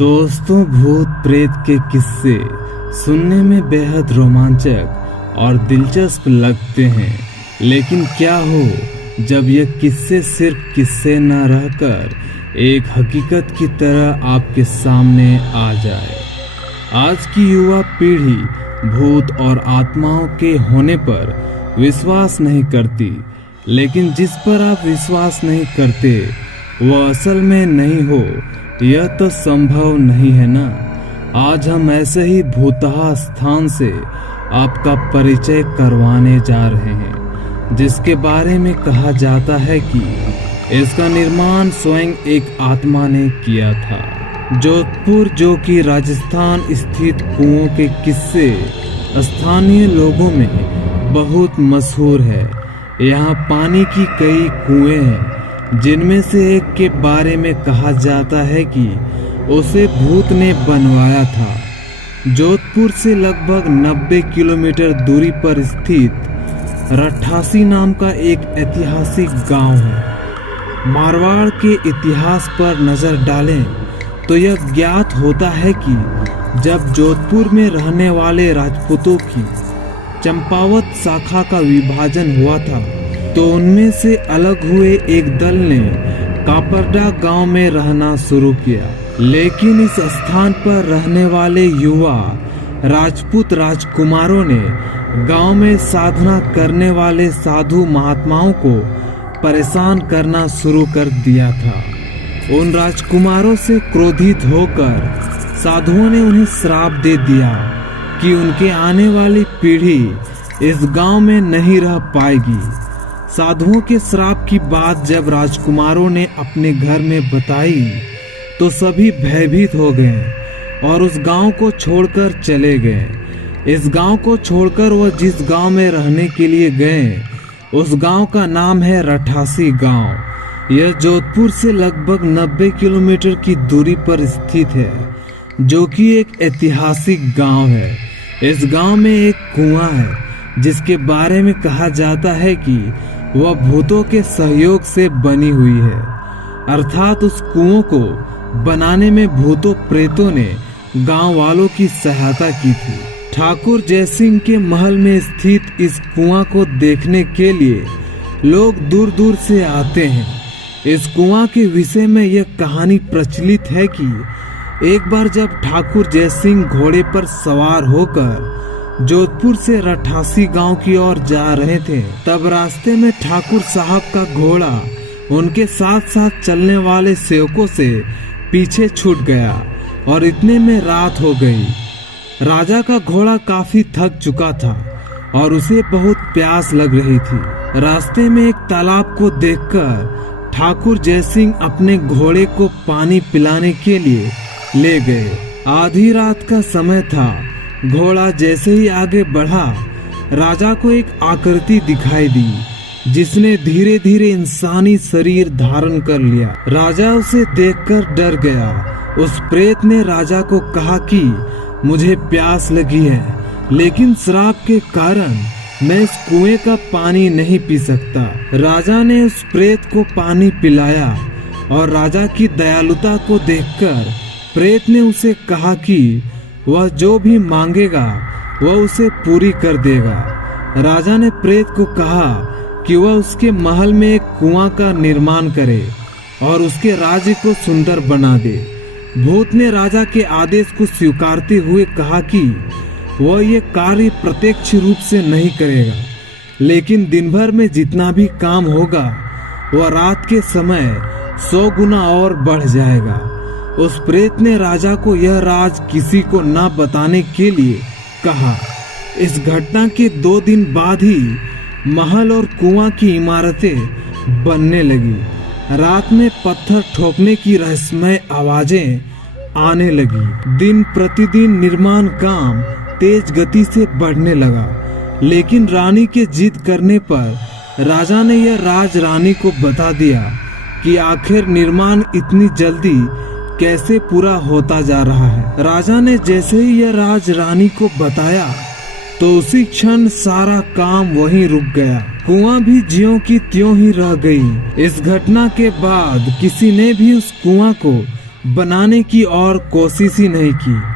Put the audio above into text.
दोस्तों, भूत प्रेत के किस्से सुनने में बेहद रोमांचक और दिलचस्प लगते हैं, लेकिन क्या हो जब यह किस्से सिर्फ किस्से न रहकर एक हकीकत की तरह आपके सामने आ जाए। आज की युवा पीढ़ी भूत और आत्माओं के होने पर विश्वास नहीं करती, लेकिन जिस पर आप विश्वास नहीं करते वह असल में नहीं हो, यह तो संभव नहीं है ना। आज हम ऐसे ही भूतहा स्थान से आपका परिचय करवाने जा रहे हैं, जिसके बारे में कहा जाता है कि इसका निर्माण स्वयं एक आत्मा ने किया था। जोधपुर, जो कि राजस्थान स्थित कुओं के किस्से स्थानीय लोगों में बहुत मशहूर है। यहाँ पानी की कई कुएं हैं, जिनमें से एक के बारे में कहा जाता है कि उसे भूत ने बनवाया था। जोधपुर से लगभग 90 किलोमीटर दूरी पर स्थित रठासी नाम का एक ऐतिहासिक गांव है। मारवाड़ के इतिहास पर नजर डालें तो यह ज्ञात होता है कि जब जोधपुर में रहने वाले राजपूतों की चंपावत शाखा का विभाजन हुआ था, तो उनमें से अलग हुए एक दल ने कापरडा गांव में रहना शुरू किया। लेकिन इस स्थान पर रहने वाले युवा राजपूत राजकुमारों ने गांव में साधना करने वाले साधु महात्माओं को परेशान करना शुरू कर दिया था। उन राजकुमारों से क्रोधित होकर साधुओं ने उन्हें श्राप दे दिया कि उनके आने वाली पीढ़ी इस गांव में नहीं रह पाएगी। साधुओं के श्राप की बात जब राजकुमारों ने अपने घर में बताई तो सभी भयभीत हो गए और उस गांव को छोड़कर चले गए। इस गांव को छोड़कर वह जिस गांव में रहने के लिए गए, उस गांव का नाम है रठासी गांव। यह जोधपुर से लगभग 90 किलोमीटर की दूरी पर स्थित है, जो कि एक ऐतिहासिक गांव है। इस गांव में एक कुआं है, जिसके बारे में कहा जाता है कि वह भूतों के सहयोग से बनी हुई है, अर्थात उस कुओं को बनाने में भूतों प्रेतों ने गांव वालों की सहायता की थी। ठाकुर जयसिंह के महल में स्थित इस कुआं को देखने के लिए लोग दूर दूर से आते हैं। इस कुआं के विषय में यह कहानी प्रचलित है कि एक बार जब ठाकुर जयसिंह घोड़े पर सवार होकर जोधपुर से रठासी गांव की ओर जा रहे थे, तब रास्ते में ठाकुर साहब का घोड़ा उनके साथ साथ चलने वाले सेवकों से पीछे छूट गया और इतने में रात हो गई। राजा का घोड़ा काफी थक चुका था और उसे बहुत प्यास लग रही थी। रास्ते में एक तालाब को देखकर ठाकुर जयसिंह अपने घोड़े को पानी पिलाने के लिए ले गए। आधी रात का समय था। घोड़ा जैसे ही आगे बढ़ा, राजा को एक आकृति दिखाई दी, जिसने धीरे धीरे इंसानी शरीर धारण कर लिया। राजा उसे देखकर डर गया। उस प्रेत ने राजा को कहा कि मुझे प्यास लगी है, लेकिन श्राप के कारण मैं इस कुएं का पानी नहीं पी सकता। राजा ने उस प्रेत को पानी पिलाया और राजा की दयालुता को देखकर प्रेत ने उसे कहा कि वह जो भी मांगेगा वह उसे पूरी कर देगा। राजा ने प्रेत को कहा कि वह उसके महल में एक कुआं का निर्माण करे और उसके राज्य को सुंदर बना दे। भूत ने राजा के आदेश को स्वीकारते हुए कहा कि वह ये कार्य प्रत्यक्ष रूप से नहीं करेगा, लेकिन दिन भर में जितना भी काम होगा वह रात के समय 100 गुना और बढ़ जाएगा। उस प्रेत ने राजा को यह राज किसी को न बताने के लिए कहा। इस घटना के 2 दिन बाद ही महल और कुआं की इमारतें बनने लगी। रात में पत्थर ठोकने की रहस्यमय आवाजें आने लगी। दिन प्रतिदिन निर्माण काम तेज गति से बढ़ने लगा, लेकिन रानी के जिद करने पर राजा ने यह राज रानी को बता दिया कि आखिर निर्माण इतनी जल्दी कैसे पूरा होता जा रहा है। राजा ने जैसे ही यह राज रानी को बताया, तो उसी क्षण सारा काम वहीं रुक गया। कुआं भी ज्यों की त्यों ही रह गई। इस घटना के बाद किसी ने भी उस कुआं को बनाने की और कोशिश ही नहीं की।